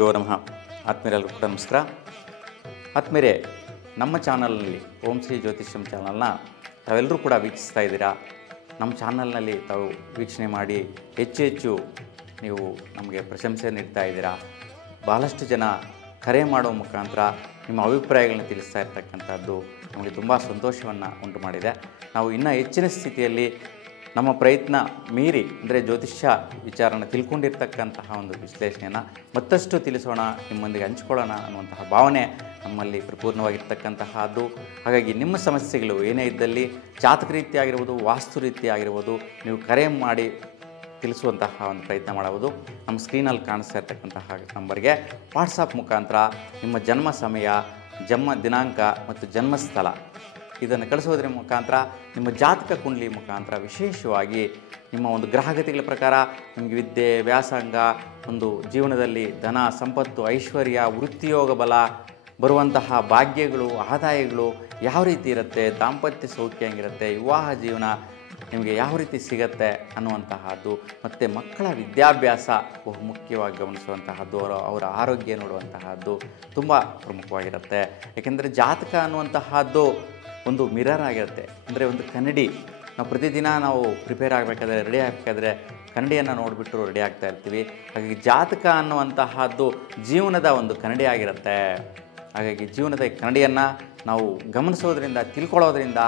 ಗುರುಭ್ಯೋ ನಮಃ. ಆತ್ಮೀಯರೆಲ್ಲರೂ ಕೂಡ ನಮಸ್ಕಾರ. ಆತ್ಮೀಯರೇ, ನಮ್ಮ ಚಾನಲ್ನಲ್ಲಿ ಓಂ ಶ್ರೀ ಜ್ಯೋತಿಷ್ಯಂ ಚಾನಲ್ನ ತಾವೆಲ್ಲರೂ ಕೂಡ ವೀಕ್ಷಿಸ್ತಾ ಇದ್ದೀರಾ. ನಮ್ಮ ಚಾನಲ್ನಲ್ಲಿ ತಾವು ವೀಕ್ಷಣೆ ಮಾಡಿ ಹೆಚ್ಚು ನೀವು ನಮಗೆ ಪ್ರಶಂಸೆ ನೀಡ್ತಾ ಇದ್ದೀರಾ. ಭಾಳಷ್ಟು ಜನ ಕರೆ ಮಾಡೋ ಮುಖಾಂತರ ನಿಮ್ಮ ಅಭಿಪ್ರಾಯಗಳನ್ನ ತಿಳಿಸ್ತಾ ಇರ್ತಕ್ಕಂಥದ್ದು ನಮಗೆ ತುಂಬ ಸಂತೋಷವನ್ನು ಉಂಟು ಮಾಡಿದೆ. ನಾವು ಇನ್ನೂ ಹೆಚ್ಚಿನ ಸ್ಥಿತಿಯಲ್ಲಿ ನಮ್ಮ ಪ್ರಯತ್ನ ಮೀರಿ ಅಂದರೆ ಜ್ಯೋತಿಷ್ಯ ವಿಚಾರನ ತಿಳ್ಕೊಂಡಿರ್ತಕ್ಕಂತಹ ಒಂದು ವಿಶ್ಲೇಷಣೆಯನ್ನು ಮತ್ತಷ್ಟು ತಿಳಿಸೋಣ, ನಿಮ್ಮೊಂದಿಗೆ ಹಂಚ್ಕೊಳ್ಳೋಣ ಅನ್ನುವಂತಹ ಭಾವನೆ ನಮ್ಮಲ್ಲಿ ಪರಿಪೂರ್ಣವಾಗಿರ್ತಕ್ಕಂತಹದ್ದು. ಹಾಗಾಗಿ ನಿಮ್ಮ ಸಮಸ್ಯೆಗಳು ಏನೇ ಇದ್ದಲ್ಲಿ ಜಾತಕ ರೀತಿ ಆಗಿರ್ಬೋದು, ವಾಸ್ತು ರೀತಿ ಆಗಿರ್ಬೋದು, ನೀವು ಕರೆ ಮಾಡಿ ತಿಳಿಸುವಂತಹ ಒಂದು ಪ್ರಯತ್ನ ಮಾಡಬಹುದು. ನಮ್ಮ ಸ್ಕ್ರೀನಲ್ಲಿ ಕಾಣಿಸ್ತಾ ಇರ್ತಕ್ಕಂತಹ ನಂಬರ್ಗೆ ವಾಟ್ಸಪ್ ಮುಖಾಂತರ ನಿಮ್ಮ ಜನ್ಮ ಸಮಯ, ಜನ್ಮ ದಿನಾಂಕ ಮತ್ತು ಜನ್ಮಸ್ಥಳ ಇದನ್ನು ಕಳಿಸೋದ್ರ ಮುಖಾಂತರ ನಿಮ್ಮ ಜಾತಕ ಕುಂಡಲಿ ಮುಖಾಂತರ ವಿಶೇಷವಾಗಿ ನಿಮ್ಮ ಒಂದು ಗ್ರಹಗತಿಗಳ ಪ್ರಕಾರ ನಿಮಗೆ ವಿದ್ಯೆ, ವ್ಯಾಸಂಗ, ಒಂದು ಜೀವನದಲ್ಲಿ ಧನ, ಸಂಪತ್ತು, ಐಶ್ವರ್ಯ, ವೃತ್ತಿಯೋಗ ಬಲ, ಬರುವಂತಹ ಭಾಗ್ಯಗಳು, ಆದಾಯಗಳು ಯಾವ ರೀತಿ ಇರುತ್ತೆ, ದಾಂಪತ್ಯ ಸೌಖ್ಯ ಹೆಂಗಿರುತ್ತೆ, ವಿವಾಹ ಜೀವನ ನಿಮಗೆ ಯಾವ ರೀತಿ ಸಿಗತ್ತೆ ಅನ್ನುವಂತಹದ್ದು, ಮತ್ತು ಮಕ್ಕಳ ವಿದ್ಯಾಭ್ಯಾಸ ಬಹು ಮುಖ್ಯವಾಗಿ ಗಮನಿಸುವಂತಹದ್ದು, ಅವರ ಆರೋಗ್ಯ ನೋಡುವಂತಹದ್ದು ತುಂಬ ಪ್ರಮುಖವಾಗಿರುತ್ತೆ. ಏಕೆಂದರೆ ಜಾತಕ ಅನ್ನುವಂತಹದ್ದು ಒಂದು ಮಿರರ್ ಆಗಿರುತ್ತೆ. ಅಂದರೆ ಒಂದು ಕನ್ನಡಿ. ನಾವು ಪ್ರತಿದಿನ ನಾವು ಪ್ರಿಪೇರ್ ಆಗಬೇಕಾದ್ರೆ, ರೆಡಿ ಆಗಬೇಕಾದ್ರೆ ಕನ್ನಡಿಯನ್ನು ನೋಡಿಬಿಟ್ಟು ರೆಡಿ ಆಗ್ತಾ ಇರ್ತೀವಿ. ಹಾಗಾಗಿ ಜಾತಕ ಅನ್ನುವಂತಹದ್ದು ಜೀವನದ ಒಂದು ಕನ್ನಡಿ ಆಗಿರುತ್ತೆ. ಹಾಗಾಗಿ ಜೀವನದ ಕನ್ನಡಿಯನ್ನು ನಾವು ಗಮನಿಸೋದ್ರಿಂದ, ತಿಳ್ಕೊಳ್ಳೋದ್ರಿಂದ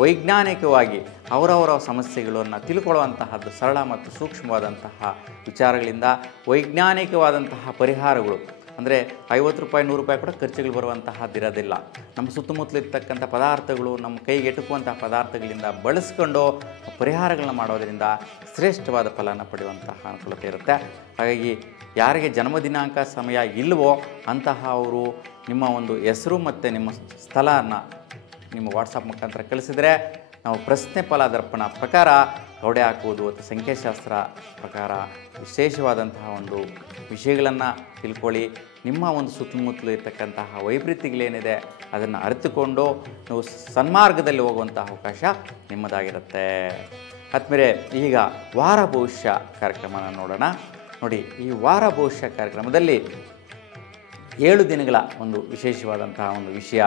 ವೈಜ್ಞಾನಿಕವಾಗಿ ಅವರವರ ಸಮಸ್ಯೆಗಳನ್ನು ತಿಳ್ಕೊಳ್ಳುವಂತಹದ್ದು ಸರಳ ಮತ್ತು ಸೂಕ್ಷ್ಮವಾದಂತಹ ವಿಚಾರಗಳಿಂದ ವೈಜ್ಞಾನಿಕವಾದಂತಹ ಪರಿಹಾರಗಳು. ಅಂದರೆ 50 ರೂಪಾಯಿ 100 ರೂಪಾಯಿ ಕೂಡ ಖರ್ಚುಗಳು ಬರುವಂತಹದ್ದಿರೋದಿಲ್ಲ. ನಮ್ಮ ಸುತ್ತಮುತ್ತಲಿರ್ತಕ್ಕಂಥ ಪದಾರ್ಥಗಳು, ನಮ್ಮ ಕೈಗೆ ಎಟುಕುವಂತಹ ಪದಾರ್ಥಗಳಿಂದ ಬಳಸ್ಕೊಂಡು ಪರಿಹಾರಗಳನ್ನ ಮಾಡೋದರಿಂದ ಶ್ರೇಷ್ಠವಾದ ಫಲನ ಪಡೆಯುವಂತಹ ಅನುಕೂಲತೆ ಇರುತ್ತೆ. ಹಾಗಾಗಿ ಯಾರಿಗೆ ಜನ್ಮ ದಿನಾಂಕ ಸಮಯ ಇಲ್ಲವೋ ಅಂತಹ ಅವರು ನಿಮ್ಮ ಒಂದು ಹೆಸರು ಮತ್ತು ನಿಮ್ಮ ಸ್ಥಳನ ನಿಮ್ಮ ವಾಟ್ಸಪ್ ಮುಖಾಂತರ ಕಳಿಸಿದರೆ ನಾವು ಪ್ರಶ್ನೆ ಫಲ ದರ್ಪಣ ಪ್ರಕಾರ ಗೋಡೆ ಹಾಕುವುದು ಅಥವಾ ಸಂಖ್ಯಾಶಾಸ್ತ್ರ ಪ್ರಕಾರ ವಿಶೇಷವಾದಂತಹ ಒಂದು ವಿಷಯಗಳನ್ನು ತಿಳ್ಕೊಳ್ಳಿ. ನಿಮ್ಮ ಒಂದು ಸುತ್ತಮುತ್ತಲು ಇರ್ತಕ್ಕಂತಹ ವೈಪರೀತ್ಯಗಳೇನಿದೆ ಅದನ್ನು ಅರಿತುಕೊಂಡು ನೀವು ಸನ್ಮಾರ್ಗದಲ್ಲಿ ಹೋಗುವಂತಹ ಅವಕಾಶ ನಿಮ್ಮದಾಗಿರುತ್ತೆ. ಆದ್ಮೇಲೆ ಈಗ ವಾರ ಭವಿಷ್ಯ ಕಾರ್ಯಕ್ರಮನ ನೋಡೋಣ. ನೋಡಿ, ಈ ವಾರ ಭವಿಷ್ಯ ಕಾರ್ಯಕ್ರಮದಲ್ಲಿ 7 ದಿನಗಳ ಒಂದು ವಿಶೇಷವಾದಂತಹ ಒಂದು ವಿಷಯ.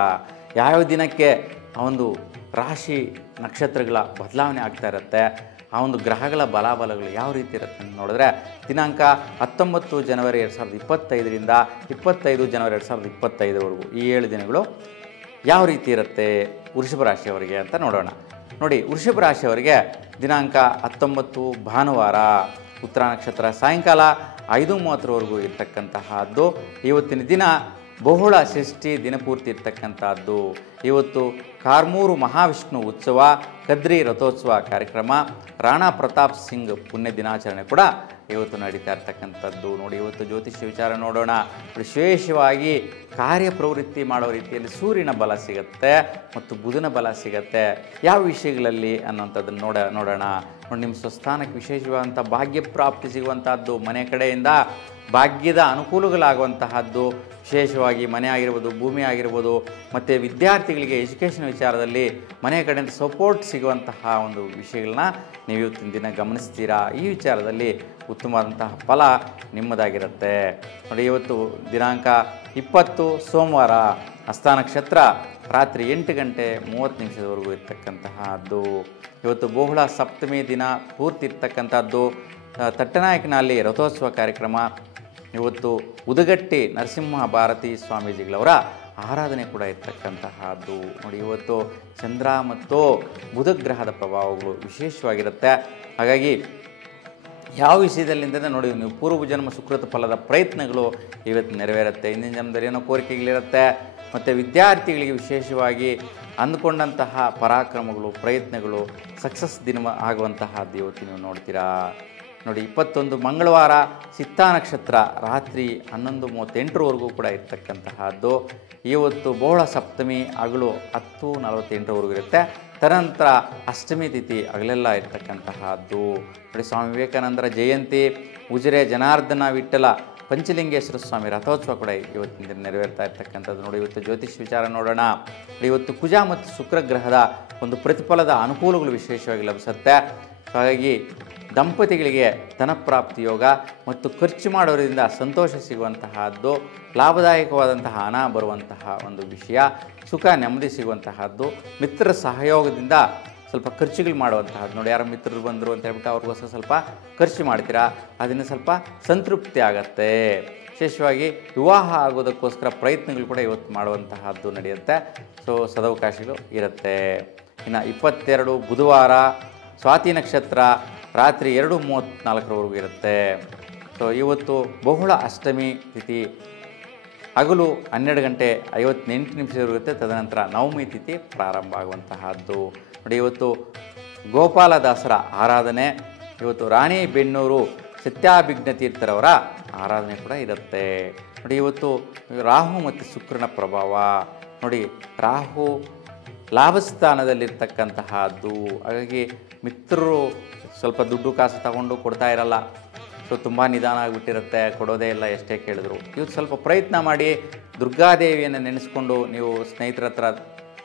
ಯಾವ ದಿನಕ್ಕೆ ಆ ಒಂದು ರಾಶಿ ನಕ್ಷತ್ರಗಳ ಬದಲಾವಣೆ ಆಗ್ತಾ ಇರುತ್ತೆ, ಆ ಒಂದು ಗ್ರಹಗಳ ಬಲಾಬಲಗಳು ಯಾವ ರೀತಿ ಇರುತ್ತೆ ಅಂತ ನೋಡಿದ್ರೆ, ದಿನಾಂಕ 19 ಜನವರಿ 2025ರಿಂದ 25 ಜನವರಿ 2025ವರೆಗೂ ಈ 7 ದಿನಗಳು ಯಾವ ರೀತಿ ಇರುತ್ತೆ ವೃಷಭ ರಾಶಿಯವರಿಗೆ ಅಂತ ನೋಡೋಣ. ನೋಡಿ, ವೃಷಭ ರಾಶಿಯವರಿಗೆ ದಿನಾಂಕ 19 ಭಾನುವಾರ, ಉತ್ತರ ನಕ್ಷತ್ರ, ಸಾಯಂಕಾಲ 5:30ವರೆಗೂ ಇರ್ತಕ್ಕಂತಹದ್ದು. ಇವತ್ತಿನ ದಿನ ಬಹುಳ ಷಷ್ಠಿ ದಿನಪೂರ್ತಿ ಇರ್ತಕ್ಕಂಥದ್ದು. ಇವತ್ತು ಕಾರ್ಮೂರು ಮಹಾವಿಷ್ಣು ಉತ್ಸವ, ಕದ್ರಿ ರಥೋತ್ಸವ ಕಾರ್ಯಕ್ರಮ, ರಾಣಾ ಪ್ರತಾಪ್ ಸಿಂಗ್ ಪುಣ್ಯ ದಿನಾಚರಣೆ ಕೂಡ ಇವತ್ತು ನಡೀತಾ ಇರ್ತಕ್ಕಂಥದ್ದು. ನೋಡಿ, ಇವತ್ತು ಜ್ಯೋತಿಷ್ಯ ವಿಚಾರ ನೋಡೋಣ. ವಿಶೇಷವಾಗಿ ಕಾರ್ಯಪ್ರವೃತ್ತಿ ಮಾಡೋ ರೀತಿಯಲ್ಲಿ ಸೂರ್ಯನ ಬಲ ಸಿಗುತ್ತೆ ಮತ್ತು ಬುಧನ ಬಲ ಸಿಗುತ್ತೆ. ಯಾವ ವಿಷಯಗಳಲ್ಲಿ ಅನ್ನೋಂಥದ್ದನ್ನು ನೋಡೋಣ. ನೋಡಿ, ನಿಮ್ಮ ಸ್ವಸ್ಥಾನಕ್ಕೆ ವಿಶೇಷವಾದಂಥ ಭಾಗ್ಯ ಪ್ರಾಪ್ತಿ ಸಿಗುವಂತಹದ್ದು, ಮನೆ ಕಡೆಯಿಂದ ಭಾಗ್ಯದ ಅನುಕೂಲಗಳಾಗುವಂತಹದ್ದು, ವಿಶೇಷವಾಗಿ ಮನೆ ಆಗಿರ್ಬೋದು, ಭೂಮಿ ಆಗಿರ್ಬೋದು, ಮತ್ತು ವಿದ್ಯಾರ್ಥಿಗಳಿಗೆ ಎಜುಕೇಷನ್ ವಿಚಾರದಲ್ಲಿ ಮನೆ ಕಡೆಯಿಂದ ಸಪೋರ್ಟ್ ಸಿಗುವಂತಹ ಒಂದು ವಿಷಯಗಳನ್ನ ನೀವು ಇವತ್ತಿನ ದಿನ ಗಮನಿಸ್ತೀರಾ. ಈ ವಿಚಾರದಲ್ಲಿ ಉತ್ತಮವಾದಂತಹ ಫಲ ನಿಮ್ಮದಾಗಿರುತ್ತೆ. ನೋಡಿ, ಇವತ್ತು ದಿನಾಂಕ 20 ಸೋಮವಾರ, ಹಸ್ತ ನಕ್ಷತ್ರ, ರಾತ್ರಿ 8:30 ಇರ್ತಕ್ಕಂತಹದ್ದು. ಇವತ್ತು ಬಹುಳ ಸಪ್ತಮಿ ದಿನ ಪೂರ್ತಿ ಇರ್ತಕ್ಕಂಥದ್ದು. ತಟ್ಟನಾಯಕನಲ್ಲಿ ರಥೋತ್ಸವ ಕಾರ್ಯಕ್ರಮ. ಇವತ್ತು ಉದಗಟ್ಟಿ ನರಸಿಂಹ ಭಾರತಿ ಸ್ವಾಮೀಜಿಗಳವರ ಆರಾಧನೆ ಕೂಡ ಇರ್ತಕ್ಕಂತಹದ್ದು. ನೋಡಿ, ಇವತ್ತು ಚಂದ್ರ ಮತ್ತು ಬುಧ ಗ್ರಹದ ಪ್ರಭಾವಗಳು ವಿಶೇಷವಾಗಿರುತ್ತೆ. ಹಾಗಾಗಿ ಯಾವ ವಿಷಯದಲ್ಲಿಂದ ನೋಡಿ, ನೀವು ಪೂರ್ವ ಜನ್ಮ ಸುಕೃತ ಫಲದ ಪ್ರಯತ್ನಗಳು ಇವತ್ತು ನೆರವೇರುತ್ತೆ. ಹಿಂದಿನ ಜನ್ಮದಲ್ಲಿ ಏನೋ ಕೋರಿಕೆಗಳಿರುತ್ತೆ. ಮತ್ತು ವಿದ್ಯಾರ್ಥಿಗಳಿಗೆ ವಿಶೇಷವಾಗಿ ಅಂದುಕೊಂಡಂತಹ ಪರಾಕ್ರಮಗಳು, ಪ್ರಯತ್ನಗಳು ಸಕ್ಸಸ್ ದಿನ ಆಗುವಂತಹದ್ದು ಇವತ್ತು ನೀವು ನೋಡ್ತೀರಾ. ನೋಡಿ, 21 ಮಂಗಳವಾರ, ಚಿತ್ತಾ ನಕ್ಷತ್ರ, ರಾತ್ರಿ 11:38ವರೆಗೂ ಕೂಡ ಇರ್ತಕ್ಕಂತಹದ್ದು. ಇವತ್ತು ಬಹುಳ ಸಪ್ತಮಿ ಹಗಲು 10:48ವರೆಗೂ ಇರುತ್ತೆ. ತದನಂತರ ಅಷ್ಟಮಿ ತಿಥಿ ಹಗಲೆಲ್ಲ ಇರ್ತಕ್ಕಂತಹದ್ದು. ನೋಡಿ, ಸ್ವಾಮಿ ವಿವೇಕಾನಂದರ ಜಯಂತಿ, ಉಜಿರೆ ಜನಾರ್ದನ ವಿಠಲ ಪಂಚಲಿಂಗೇಶ್ವರ ಸ್ವಾಮಿ ರಥೋತ್ಸವ ಕೂಡ ಇವತ್ತಿನ ದಿನ ನೆರವೇರ್ತಾ ಇರ್ತಕ್ಕಂಥದ್ದು. ನೋಡಿ, ಇವತ್ತು ಜ್ಯೋತಿಷ್ ವಿಚಾರ ನೋಡೋಣ. ಇವತ್ತು ಕುಜ ಮತ್ತು ಶುಕ್ರ ಗ್ರಹದ ಒಂದು ಪ್ರತಿಫಲದ ಅನುಕೂಲಗಳು ವಿಶೇಷವಾಗಿ ಲಭಿಸುತ್ತೆ. ಹಾಗಾಗಿ ದಂಪತಿಗಳಿಗೆ ಧನಪ್ರಾಪ್ತಿ ಯೋಗ ಮತ್ತು ಖರ್ಚು ಮಾಡೋದ್ರಿಂದ ಸಂತೋಷ ಸಿಗುವಂತಹದ್ದು, ಲಾಭದಾಯಕವಾದಂತಹ ಹಣ ಬರುವಂತಹ ಒಂದು ವಿಷಯ, ಸುಖ ನೆಮ್ಮದಿ ಸಿಗುವಂತಹದ್ದು, ಮಿತ್ರರ ಸಹಯೋಗದಿಂದ ಸ್ವಲ್ಪ ಖರ್ಚುಗಳು ಮಾಡುವಂತಹದ್ದು. ನೋಡಿ, ಯಾರೋ ಮಿತ್ರರು ಬಂದರು ಅಂತ ಹೇಳ್ಬಿಟ್ಟು ಅವ್ರಿಗೋಸ್ಕರ ಸ್ವಲ್ಪ ಖರ್ಚು ಮಾಡ್ತೀರಾ, ಅದನ್ನು ಸ್ವಲ್ಪ ಸಂತೃಪ್ತಿ ಆಗತ್ತೆ. ವಿಶೇಷವಾಗಿ ವಿವಾಹ ಆಗೋದಕ್ಕೋಸ್ಕರ ಪ್ರಯತ್ನಗಳು ಕೂಡ ಇವತ್ತು ಮಾಡುವಂತಹದ್ದು ನಡೆಯುತ್ತೆ. ಸೊ ಸದವಕಾಶಗಳು ಇರುತ್ತೆ. ಇನ್ನು 22 ಬುಧವಾರ ಸ್ವಾತಿ ನಕ್ಷತ್ರ ರಾತ್ರಿ 2:34 ಇರುತ್ತೆ. ಸೊ ಇವತ್ತು ಬಹುಳ ಅಷ್ಟಮಿ ತಿಥಿ ಹಗಲು 12:58 ಇರುತ್ತೆ. ತದನಂತರ ನವಮಿ ತಿಥಿ ಪ್ರಾರಂಭ ಆಗುವಂತಹದ್ದು. ನೋಡಿ, ಇವತ್ತು ಗೋಪಾಲದಾಸರ ಆರಾಧನೆ, ಇವತ್ತು ರಾಣಿಬೆನ್ನೂರು ಸತ್ಯಾಭಿಜ್ಞ ತೀರ್ಥರವರ ಆರಾಧನೆ ಕೂಡ ಇರುತ್ತೆ. ನೋಡಿ, ಇವತ್ತು ರಾಹು ಮತ್ತು ಶುಕ್ರನ ಪ್ರಭಾವ. ನೋಡಿ, ರಾಹು ಲಾಭಸ್ಥಾನದಲ್ಲಿರ್ತಕ್ಕಂತಹದ್ದು. ಹಾಗಾಗಿ ಮಿತ್ರರು ಸ್ವಲ್ಪ ದುಡ್ಡು ಕಾಸು ತಗೊಂಡು ಕೊಡ್ತಾ ಇರಲ್ಲ. ಸೊ ತುಂಬ ನಿಧಾನ ಆಗಿಬಿಟ್ಟಿರುತ್ತೆ, ಕೊಡೋದೇ ಇಲ್ಲ ಎಷ್ಟೇ ಕೇಳಿದ್ರು. ಇವತ್ತು ಸ್ವಲ್ಪ ಪ್ರಯತ್ನ ಮಾಡಿ ದುರ್ಗಾದೇವಿಯನ್ನು ನೆನೆಸ್ಕೊಂಡು ನೀವು ಸ್ನೇಹಿತರ ಹತ್ರ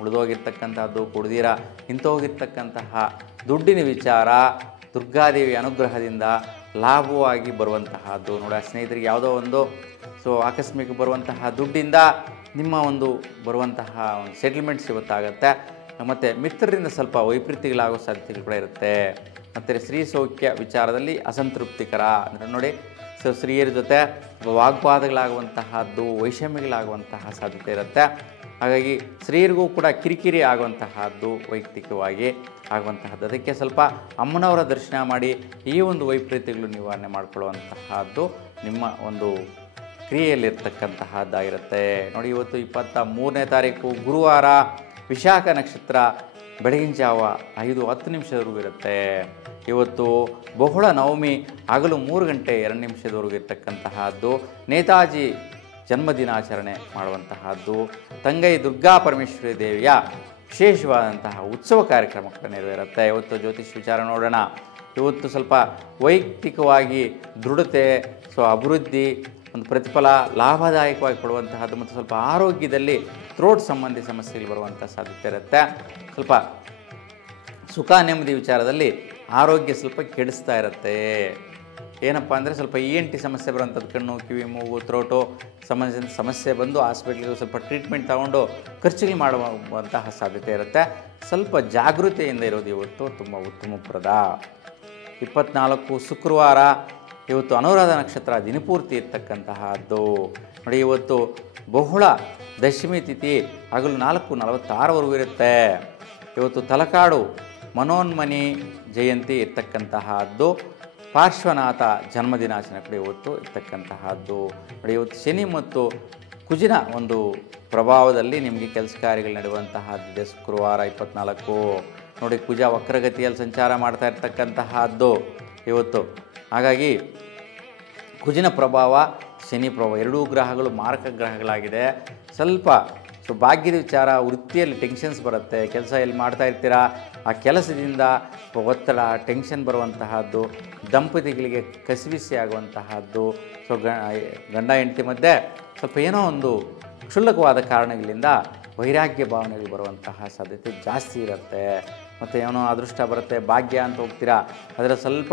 ಉಳಿದೋಗಿರ್ತಕ್ಕಂಥದ್ದು, ಕುಡ್ದಿರ ನಿಂತೋಗಿರ್ತಕ್ಕಂತಹ ದುಡ್ಡಿನ ವಿಚಾರ ದುರ್ಗಾದೇವಿ ಅನುಗ್ರಹದಿಂದ ಲಾಭವಾಗಿ ಬರುವಂತಹದ್ದು. ನೋಡಿ, ಆ ಸ್ನೇಹಿತರಿಗೆ ಯಾವುದೋ ಒಂದು ಆಕಸ್ಮಿಕ ಬರುವಂತಹ ದುಡ್ಡಿಂದ ನಿಮ್ಮ ಒಂದು ಬರುವಂತಹ ಒಂದು ಸೆಟಲ್ಮೆಂಟ್ಸ್ ಇವತ್ತಾಗುತ್ತೆ. ಮತ್ತು ಮಿತ್ರರಿಂದ ಸ್ವಲ್ಪ ವೈಪರೀತ್ಯಗಳಾಗೋ ಸಾಧ್ಯತೆಗಳು ಕೂಡ ಇರುತ್ತೆ. ಮತ್ತು ಸ್ತ್ರೀ ಸೌಖ್ಯ ವಿಚಾರದಲ್ಲಿ ಅಸಂತೃಪ್ತಿಕರ ಅಂದರೆ ನೋಡಿ, ಸ್ತ್ರೀಯರ ಜೊತೆ ವಾಗ್ವಾದಗಳಾಗುವಂತಹದ್ದು, ವೈಷಮ್ಯಗಳಾಗುವಂತಹ ಸಾಧ್ಯತೆ ಇರುತ್ತೆ. ಹಾಗಾಗಿ ಸ್ತ್ರೀಯರಿಗೂ ಕೂಡ ಕಿರಿಕಿರಿ ಆಗುವಂತಹದ್ದು, ವೈಯಕ್ತಿಕವಾಗಿ ಆಗುವಂತಹದ್ದು. ಅದಕ್ಕೆ ಸ್ವಲ್ಪ ಅಮ್ಮನವರ ದರ್ಶನ ಮಾಡಿ ಈ ಒಂದು ವೈಪರೀತ್ಯಗಳು ನಿವಾರಣೆ ಮಾಡಿಕೊಳ್ಳುವಂತಹದ್ದು ನಿಮ್ಮ ಒಂದು ಕ್ರಿಯೆಯಲ್ಲಿರ್ತಕ್ಕಂತಹದ್ದಾಗಿರುತ್ತೆ. ನೋಡಿ, ಇವತ್ತು 23ನೇ ತಾರೀಕು ಗುರುವಾರ ವಿಶಾಖ ನಕ್ಷತ್ರ ಬೆಳಗಿನ ಜಾವ 5:10 ಇರುತ್ತೆ. ಇವತ್ತು ಬಹುಳ ನವಮಿ ಹಗಲು 3:02 ಇರ್ತಕ್ಕಂತಹದ್ದು. ನೇತಾಜಿ ಜನ್ಮದಿನಾಚರಣೆ ಮಾಡುವಂತಹದ್ದು. ತಂಗೈ ದುರ್ಗಾ ಪರಮೇಶ್ವರಿ ದೇವಿಯ ವಿಶೇಷವಾದಂತಹ ಉತ್ಸವ ಕಾರ್ಯಕ್ರಮ ಕೂಡ ನೆರವೇರುತ್ತೆ. ಇವತ್ತು ಜ್ಯೋತಿಷ್ ವಿಚಾರ ನೋಡೋಣ. ಇವತ್ತು ಸ್ವಲ್ಪ ವೈಯಕ್ತಿಕವಾಗಿ ದೃಢತೆ, ಅಭಿವೃದ್ಧಿ, ಒಂದು ಪ್ರತಿಫಲ ಲಾಭದಾಯಕವಾಗಿ ಕೊಡುವಂತಹದ್ದು ಮತ್ತು ಸ್ವಲ್ಪ ಆರೋಗ್ಯದಲ್ಲಿ ಥ್ರೋಟ್ ಸಂಬಂಧಿ ಸಮಸ್ಯೆಗಳು ಬರುವಂಥ ಸಾಧ್ಯತೆ ಇರುತ್ತೆ. ಸ್ವಲ್ಪ ಸುಖ ನೆಮ್ಮದಿ ವಿಚಾರದಲ್ಲಿ ಆರೋಗ್ಯ ಸ್ವಲ್ಪ ಕೆಡಿಸ್ತಾ ಇರುತ್ತೆ. ಏನಪ್ಪ ಅಂದರೆ ಸ್ವಲ್ಪ ENT ಸಮಸ್ಯೆ ಬರುವಂಥದ್ದು, ಕಣ್ಣು ಕಿವಿ ಮೂಗು ಥ್ರೋಟು ಸಮಸ್ಯೆ ಬಂದು ಹಾಸ್ಪಿಟ್ಲಿಗೆ ಸ್ವಲ್ಪ ಟ್ರೀಟ್ಮೆಂಟ್ ತಗೊಂಡು ಖರ್ಚುಗಳು ಮಾಡುವಂತಹ ಸಾಧ್ಯತೆ ಇರುತ್ತೆ. ಸ್ವಲ್ಪ ಜಾಗೃತಿಯಿಂದ ಇರೋದು ಇವತ್ತು ತುಂಬ ಉತ್ತಮಪ್ರದ. 24 ಶುಕ್ರವಾರ ಇವತ್ತು ಅನುರಾಧ ನಕ್ಷತ್ರ ದಿನಪೂರ್ತಿ ಇರ್ತಕ್ಕಂತಹದ್ದು. ನೋಡಿ, ಇವತ್ತು ಬಹುಳ ದಶಮಿ ತಿಥಿ ಹಗಲು 4:46 ಇರುತ್ತೆ. ಇವತ್ತು ತಲಕಾಡು ಮನೋನ್ಮನಿ ಜಯಂತಿ ಇರ್ತಕ್ಕಂತಹದ್ದು. ಪಾರ್ಶ್ವನಾಥ ಜನ್ಮದಿನಾಚರಣೆ ಕೂಡ ಇವತ್ತು ಇರ್ತಕ್ಕಂತಹದ್ದು. ನೋಡಿ, ಇವತ್ತು ಶನಿ ಮತ್ತು ಕುಜಿನ ಒಂದು ಪ್ರಭಾವದಲ್ಲಿ ನಿಮಗೆ ಕೆಲಸ ಕಾರ್ಯಗಳು ನಡೆಯುವಂತಹದ್ದಿದೆ. ಶುಕ್ರವಾರ 24. ನೋಡಿ, ಕುಜ ವಕ್ರಗತಿಯಲ್ಲಿ ಸಂಚಾರ ಮಾಡ್ತಾ ಇರ್ತಕ್ಕಂತಹದ್ದು ಇವತ್ತು. ಹಾಗಾಗಿ ಕುಜಿನ ಪ್ರಭಾವ, ಶನಿ ಪ್ರಭಾವ ಎರಡೂ ಗ್ರಹಗಳು ಮಾರಕ ಗ್ರಹಗಳಾಗಿದೆ. ಸ್ವಲ್ಪ ಭಾಗ್ಯದ ವಿಚಾರ, ವೃತ್ತಿಯಲ್ಲಿ ಟೆನ್ಷನ್ಸ್ ಬರುತ್ತೆ. ಕೆಲಸ ಎಲ್ಲಿ ಮಾಡ್ತಾ ಇರ್ತೀರಾ ಆ ಕೆಲಸದಿಂದ ಒತ್ತಡ ಟೆನ್ಷನ್ ಬರುವಂತಹದ್ದು, ದಂಪತಿಗಳಿಗೆ ಕಸಿವಿಸಿ ಆಗುವಂತಹದ್ದು. ಗಂಡ ಹೆಂಡತಿ ಮಧ್ಯೆ ಸ್ವಲ್ಪ ಏನೋ ಒಂದು ಕ್ಷುಲ್ಲಕವಾದ ಕಾರಣಗಳಿಂದ ವೈರಾಗ್ಯ ಭಾವನೆಗಳು ಬರುವಂತಹ ಸಾಧ್ಯತೆ ಜಾಸ್ತಿ ಇರುತ್ತೆ. ಮತ್ತು ಏನೋ ಅದೃಷ್ಟ ಬರುತ್ತೆ, ಭಾಗ್ಯ ಅಂತ ಹೋಗ್ತೀರಾ, ಅದರ ಸ್ವಲ್ಪ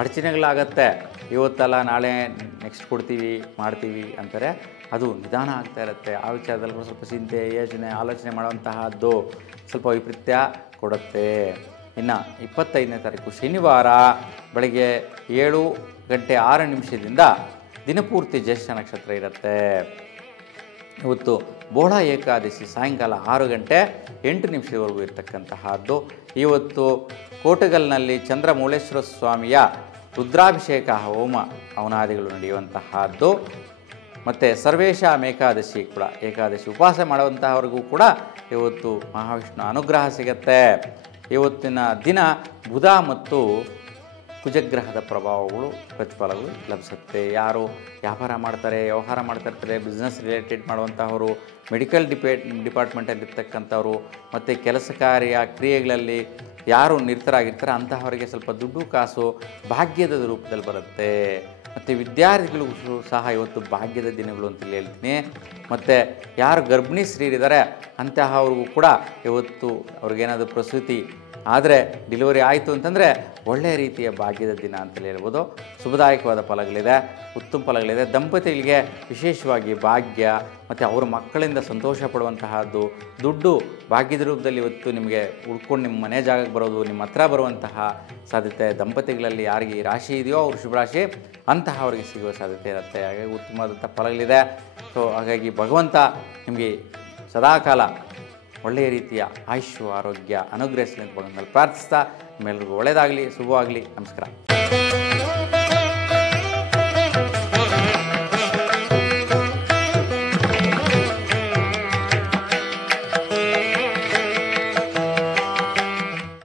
ಅಡಚಣೆಗಳಾಗತ್ತೆ. ಇವತ್ತಲ್ಲ ನಾಳೆ ನೆಕ್ಸ್ಟ್ ಕೊಡ್ತೀವಿ ಮಾಡ್ತೀವಿ ಅಂತಾರೆ, ಅದು ನಿಧಾನ ಆಗ್ತಾ ಇರುತ್ತೆ. ಆ ವಿಚಾರದಲ್ಲಿ ಕೂಡ ಸ್ವಲ್ಪ ಚಿಂತೆ, ಯೋಚನೆ, ಆಲೋಚನೆ ಮಾಡುವಂತಹದ್ದು ಸ್ವಲ್ಪ ವೈಪರೀತ್ಯ ಕೊಡುತ್ತೆ. ಇನ್ನು 25ನೇ ತಾರೀಕು ಶನಿವಾರ ಬೆಳಗ್ಗೆ 7:06 ದಿನಪೂರ್ತಿ ಜ್ಯೇಷ್ಠ ನಕ್ಷತ್ರ ಇರುತ್ತೆ. ಇವತ್ತು ಬೋಳ ಏಕಾದಶಿ ಸಾಯಂಕಾಲ 6:08 ಇರ್ತಕ್ಕಂತಹದ್ದು. ಇವತ್ತು ಕೋಟಗಲ್ನಲ್ಲಿ ಚಂದ್ರಮೌಳೇಶ್ವರ ಸ್ವಾಮಿಯ ರುದ್ರಾಭಿಷೇಕ ಹೋಮ ಹವನಾದಿಗಳು ನಡೆಯುವಂತಹದ್ದು. ಮತ್ತು ಸರ್ವೇಶಾಂ ಏಕಾದಶಿ ಕೂಡ, ಏಕಾದಶಿ ಉಪವಾಸ ಮಾಡುವಂತಹವ್ರಿಗೂ ಕೂಡ ಇವತ್ತು ಮಹಾವಿಷ್ಣು ಅನುಗ್ರಹ ಸಿಗತ್ತೆ. ಇವತ್ತಿನ ದಿನ ಬುಧ ಮತ್ತು ಕುಜಗ್ರಹದ ಪ್ರಭಾವಗಳು ಪ್ರತಿಫಲಗಳು ಲಭಿಸುತ್ತೆ. ಯಾರು ವ್ಯಾಪಾರ ಮಾಡ್ತಾರೆ, ವ್ಯವಹಾರ ಮಾಡ್ತಾಯಿರ್ತಾರೆ, ಬಿಸ್ನೆಸ್ ರಿಲೇಟೆಡ್ ಮಾಡುವಂತಹವರು, ಮೆಡಿಕಲ್ ಡಿಪಾರ್ಟ್ಮೆಂಟಲ್ಲಿರ್ತಕ್ಕಂಥವ್ರು, ಮತ್ತು ಕೆಲಸ ಕಾರ್ಯ ಕ್ರಿಯೆಗಳಲ್ಲಿ ಯಾರು ನಿರತರಾಗಿರ್ತಾರೆ ಅಂತಹವರಿಗೆ ಸ್ವಲ್ಪ ದುಡ್ಡು ಕಾಸು ಭಾಗ್ಯದ ರೂಪದಲ್ಲಿ ಬರುತ್ತೆ. ಮತ್ತು ವಿದ್ಯಾರ್ಥಿಗಳಿಗೂ ಸಹ ಇವತ್ತು ಭಾಗ್ಯದ ದಿನಗಳು ಅಂತೇಳಿ ಹೇಳ್ತೀನಿ. ಮತ್ತು ಯಾರು ಗರ್ಭಿಣಿ ಸ್ತ್ರೀಯರಿದ್ದಾರೆ ಅಂತಹವ್ರಿಗೂ ಕೂಡ ಇವತ್ತು ಅವ್ರಿಗೇನಾದರೂ ಪ್ರಸೂತಿ ಆದರೆ ಡೆಲಿವರಿ ಆಯಿತು ಅಂತಂದರೆ ಒಳ್ಳೆಯ ರೀತಿಯ ಭಾಗ್ಯದ ದಿನ ಅಂತಲೇ ಹೇಳ್ಬೋದು. ಶುಭದಾಯಕವಾದ ಫಲಗಳಿದೆ, ಉತ್ತಮ ಫಲಗಳಿದೆ. ದಂಪತಿಗಳಿಗೆ ವಿಶೇಷವಾಗಿ ಭಾಗ್ಯ ಮತ್ತು ಅವರ ಮಕ್ಕಳಿಂದ ಸಂತೋಷ ಪಡುವಂತಹದ್ದು, ದುಡ್ಡು ಭಾಗ್ಯದ ರೂಪದಲ್ಲಿ ಇವತ್ತು ನಿಮಗೆ ಉಳ್ಕೊಂಡು ನಿಮ್ಮ ಮನೆ ಜಾಗಕ್ಕೆ ಬರೋದು, ನಿಮ್ಮ ಹತ್ರ ಬರುವಂತಹ ಸಾಧ್ಯತೆ ದಂಪತಿಗಳಲ್ಲಿ ಯಾರಿಗೆ ಈ ರಾಶಿ ಇದೆಯೋ ಅವ್ರ ಶುಭ ರಾಶಿ ಅಂತಹ ಅವರಿಗೆ ಸಿಗುವ ಸಾಧ್ಯತೆ ಇರುತ್ತೆ. ಹಾಗಾಗಿ ಉತ್ತಮವಾದಂಥ ಫಲಗಳಿದೆ. ಸೊ ಹಾಗಾಗಿ ಭಗವಂತ ನಿಮಗೆ ಸದಾಕಾಲ ಒಳ್ಳೆಯ ರೀತಿಯ ಆಯುಷ್ಯ ಆರೋಗ್ಯ ಅನುಗ್ರಹಿಸಲಿ ಅಂತ ಭಗವಂತನಲ್ಲಿ ಪ್ರಾರ್ಥಿಸ್ತಾ ನಿಮ್ಮೆಲ್ಲರಿಗೂ ಒಳ್ಳೆಯದಾಗಲಿ, ಶುಭವಾಗಲಿ. ನಮಸ್ಕಾರ.